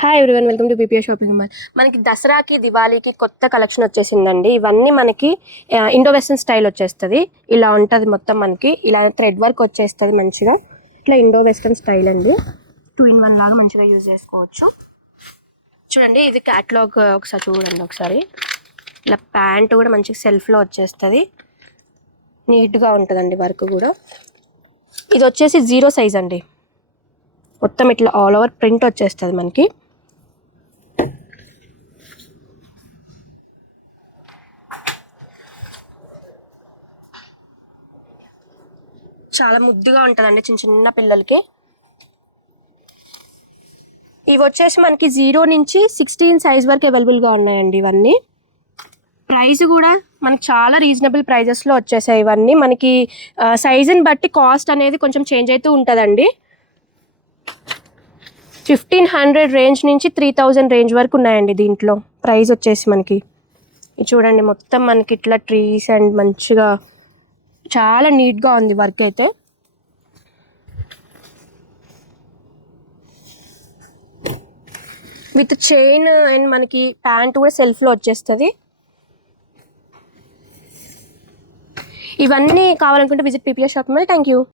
Hi everyone, welcome to PPR shopping mall. మనకి దసరాకి దివాళీకి కొత్త కలెక్షన్ వచ్చేసిందండి. ఇవన్నీ మనకి ఇండో వెస్టర్న్ స్టైల్ వచ్చేస్తుంది. ఇలా ఉంటుంది మొత్తం. మనకి ఇలా థ్రెడ్ వర్క్ వచ్చేస్తుంది మంచిగా. ఇట్లా ఇండో వెస్టర్న్ స్టైల్ అండి. 2-in-1 లాగా మంచిగా యూజ్ చేసుకోవచ్చు. చూడండి, ఇది క్యాట్లాగ్. ఒకసారి చూడండి. ఒకసారి ఇలా ప్యాంట్ కూడా మంచిగా సెల్ఫ్లో వచ్చేస్తుంది. నీట్గా ఉంటుందండి వర్క్ కూడా. ఇది వచ్చేసి 0 సైజ్ అండి. మొత్తం ఇట్లా ఆల్ ఓవర్ ప్రింట్ వచ్చేస్తుంది మనకి. చాలా ముద్దుగా ఉంటుందండి చిన్న చిన్న పిల్లలకి. ఇవి వచ్చేసి మనకి 0 నుంచి 16 సైజ్ వరకు అవైలబుల్గా ఉన్నాయండి. ఇవన్నీ ప్రైస్ కూడా మనకి చాలా రీజనబుల్ ప్రైజెస్లో వచ్చేసాయి. ఇవన్నీ మనకి సైజుని బట్టి కాస్ట్ అనేది కొంచెం చేంజ్ అవుతూ ఉంటుందండి. 1500 రేంజ్ నుంచి 3000 రేంజ్ వరకు ఉన్నాయండి దీంట్లో. ప్రైస్ వచ్చేసి మనకి ఇది చూడండి, మొత్తం మనకి ఇట్లా ట్రీస్ అండ్ మంచిగా చాలా నీట్గా ఉంది వర్క్ అయితే. విత్ చైన్ అండ్ మనకి ప్యాంట్ కూడా సెల్ఫ్లో వచ్చేస్తుంది. ఇవన్నీ కావాలనుకుంటే visit PPR shopping mall. Thank you.